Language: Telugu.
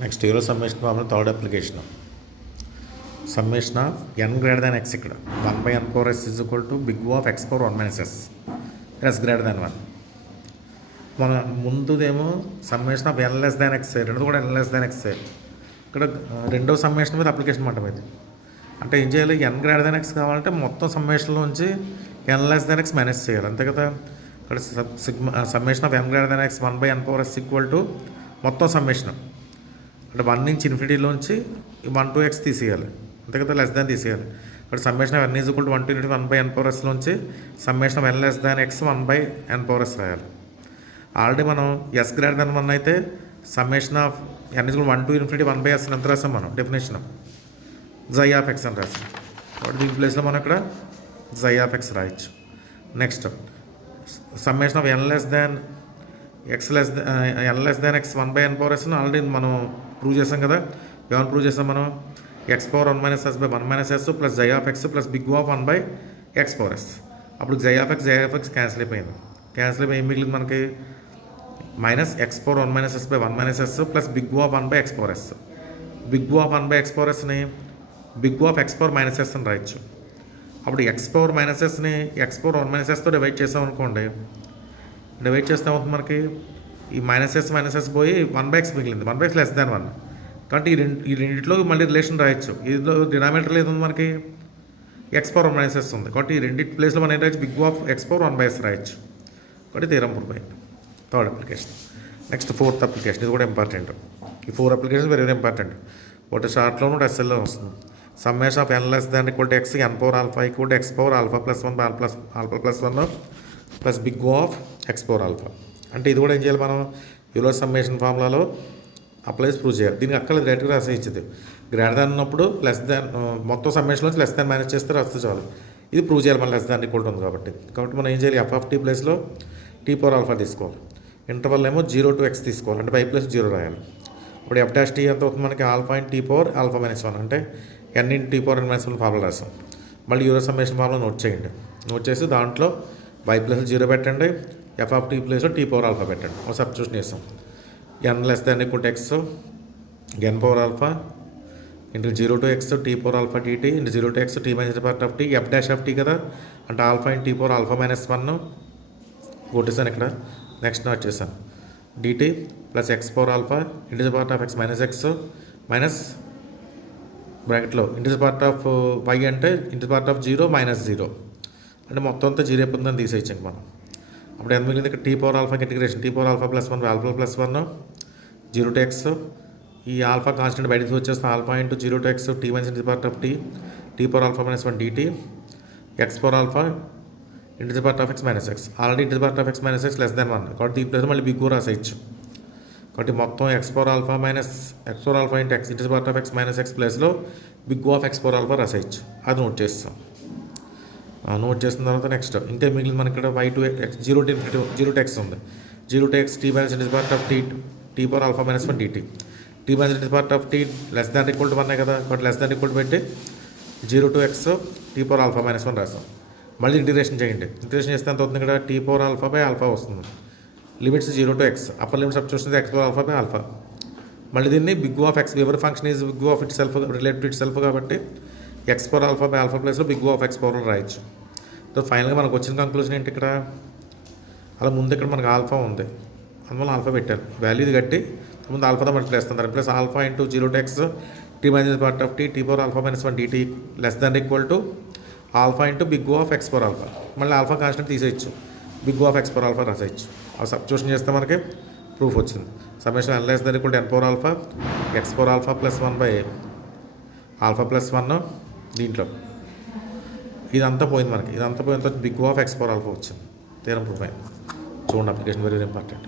నెక్స్ట్ ఈరోజు summation formula third application. Summation of n greater than x ఇక్కడ 1/n power s is equal to big of x power 1 minus s greater than 1. మన ముందుదేమో summation of n less than x, రెండు కూడా n లెస్ దాన్ x. ఇక్కడ రెండో సమ్మేషన్ మీద అప్లికేషన్ మాట ఇది. అంటే ఏం చేయాలి, n గ్రేటర్ దాన్ x కావాలంటే మొత్తం సమ్మేషన్లోంచి n less than x minus చేయాలి, అంతే కదా. ఇక్కడ summation of n greater than x 1/n power s equal to మొత్తం సమ్మేషన్ అంటే 1 నుంచి ఇన్ఫినిటీలోంచి 1 to x తీసేయాలి, అంతే కదా, లెస్ దాన్ తీసేయాలి. ఇక్కడ summation of n is equal to 1 to 1/n power s లోంచి summation of n less than x 1/n power s రాయాలి. ఆల్రెడీ మనం s గ్రేటర్ దాన్ 1 అయితే summation of n is equal 1 to 1/s ఎంత రాసాం మనం డెఫినేషన్ xi ఆఫ్ x అని రాసాం. కాబట్టి దీని ప్లేస్లో మనం ఇక్కడ xi ఆఫ్ x రాయొచ్చు. Next summation of n less than n less than x 1/n power s already మనం ప్రూవ్ చేసాం కదా. ఏమైనా ప్రూవ్ చేసాం మనం, x power 1 minus s by 1 minus s plus xi of x plus big of 1/x power s. అప్పుడు xi ఆఫ్ x క్యాన్సిల్ అయిపోయింది. క్యాన్సిల్ అయిపోయి ఏం మిగిలింది మనకి, minus x power 1 minus s by 1 minus s plus big of 1/x power s. Big of 1/x power sని big of x power minus s అని రాయొచ్చు. అప్పుడు x పవర్ మైనస్ sని x పవర్ 1 మైనస్ sతో డివైడ్ చేసాం అనుకోండి, డివైడ్ చేస్తే అవుతుంది మనకి ఈ మైనస్ s పోయి 1/x మిగిలింది, 1/x లెస్ దాన్ 1. కాబట్టి ఈ రెండింటిలో మళ్ళీ రిలేషన్ రాయొచ్చు. ఇందులో డినామినేటర్ ఏది ఉంది మనకి, x పవర్ 1 మైనస్ s ఉంది. కాబట్టి ఈ రెండింటి ప్లేస్లో మనం ఏం రాయొచ్చు, big of x power 1/s రాయొచ్చు. కాబట్టి థీరం ప్రూవ్ అయింది. Third application. Next fourth application, ఇది కూడా ఇంపార్టెంట్. ఈ 4 అప్లికేషన్ వెరీ వెరీ ఇంపార్టెంట్. ఒకటి షార్ట్లోనూ ఒకటి ఎస్ఎల్లో వస్తుంది. Summation of n less than equal to x n power alpha equal to x power alpha plus 1 alpha plus 1 plus big of x power alpha. అంటే ఇది కూడా ఏం చేయాలి, మనం యూలర్ సమ్మేషన్ ఫార్ములాలో అప్లై ప్రూవ్ చేయాలి. దీనికి అక్కర్లేదు, డైరెక్ట్గా రాసేయించింది. గ్రేటర్ దాన్ ఉన్నప్పుడు లెస్ దాన్ మొత్తం సమ్మేషన్లోంచి లెస్ దాన్ మైనస్ చేస్తే రాస్తే చాలు. ఇది ప్రూవ్ చేయాలి, మన లెస్ దాన్ ఈక్వల్ ఉంది కాబట్టి. మనం ఏం చేయాలి, f(t) ప్లేస్లో t పవర్ ఆల్ఫా తీసుకోవాలి. ఇంటర్వల్ ఏమో 0 to x తీసుకోవాలి, అంటే 5+0 రాయాలి. ఇప్పుడు f'(t) ఎంత అవుతుంది మనకి, alpha into t power alpha minus 1 అంటే n into t power n minus 1 formula రాసాం. మళ్ళీ యూలర్ సమ్మేషన్ ఫార్ములా నోట్ చేయండి. నోట్ చేసి దాంట్లో y+0 పెట్టండి, f(t) ప్లేస్లో t పవర్ ఆల్ఫా పెట్టండి. ఒక సబ్స్టిట్యూషన్ చేస్తాం. n less than equal to x n power alpha into 0 to x t power alpha dt into 0 to x t minus part of t f'(t) కదా, అంటే alpha into t power alpha minus 1 కొట్టేసాను ఇక్కడ. నెక్స్ట్ నోట్ చేశాను dt plus x power alpha into part of x minus x minus బ్రాకెట్లో ఇంటూ పార్ట్ ఆఫ్ y అంటే ఇంటూ పార్ట్ ఆఫ్ 0 మైనస్ 0 అంటే మొత్తం అంతా 0 అయిపోతుందని తీసేయచ్చండి మనం. అప్పుడు ఎంత మిగిలింది ఇక్కడ, టీ పవర్ ఆల్ఫాకి integration t power alpha plus 1 alpha plus 1 0 to x. ఈ ఆల్ఫా కాన్స్టెంట్ బయటకు వచ్చేస్తే alpha into 0 to x t minus into part of t power alpha minus 1 dt x power alpha into part of x minus x. Already into part of x minus x less than 1 కాబట్టి ఈ ప్లేస్ మళ్ళీ బిగ్ రాసేయచ్చు. కాబట్టి మొత్తం x power alpha minus x power alpha into x into part of x minus x ప్లేస్లో big of x power alpha రాసేయచ్చు. అది నోట్ చేస్తాం. నోట్ చేసిన తర్వాత నెక్స్ట్ ఇంకా మిగిలింది మనకి ఇక్కడ y to x 0 to x ఉంది. 0 to x t minus into part of t power alpha minus 1 dt t minus into part of t less than equal to 1 కదా, కాబట్టి లెస్ దాన్ ఈక్వల్ టు పెట్టి 0 to x t power alpha minus 1 రాస్తాం. మళ్ళీ ఇంటిగ్రేషన్ చేయండి. ఇంటిగ్రేషన్ చేస్తే ఎంత అవుతుంది, ఇక్కడ t power alpha by alpha వస్తుంది. Limits 0 to x, upper limit substitution x power alpha by alpha. మళ్ళీ దీన్ని big of x, every function is big of itself related to itself కాబట్టి x power alpha by alpha ప్లేస్లో బిగ్ ఆఫ్ x పవర్ రాయొచ్చు. సో ఫైనల్గా మనకు వచ్చిన కంక్లూజన్ ఏంటి, ఇక్కడ అలా ముందు ఇక్కడ మనకు ఆల్ఫా ఉంది, అందువల్ల ఆల్ఫా పెట్టారు. వాల్యూ ఇది కట్టి ముందు ఆల్ఫాతో మల్టిప్లై చేస్తున్నారు. Plus alpha into 0 to x t minus part of t power alpha minus 1 dt less than equal to alpha into big of x power alpha. మళ్ళీ ఆల్ఫా కాన్స్టెంట్ తీసేయచ్చు, big of x power alpha రాసేయచ్చు. ఆ సబ్స్టిట్యూషన్ చేస్తే మనకి ప్రూఫ్ వచ్చింది. Summation n less than equal to n power alpha x power alpha plus 1 by alpha plus 1 దీంట్లో ఇదంతా పోయింది మనకి. ఇదంతా పోయిన తర్వాత big of x power alpha వచ్చింది. థీరం ప్రూఫ్ అయింది. చూడండి, అప్లికేషన్ వెరీ ఇంపార్టెంట్.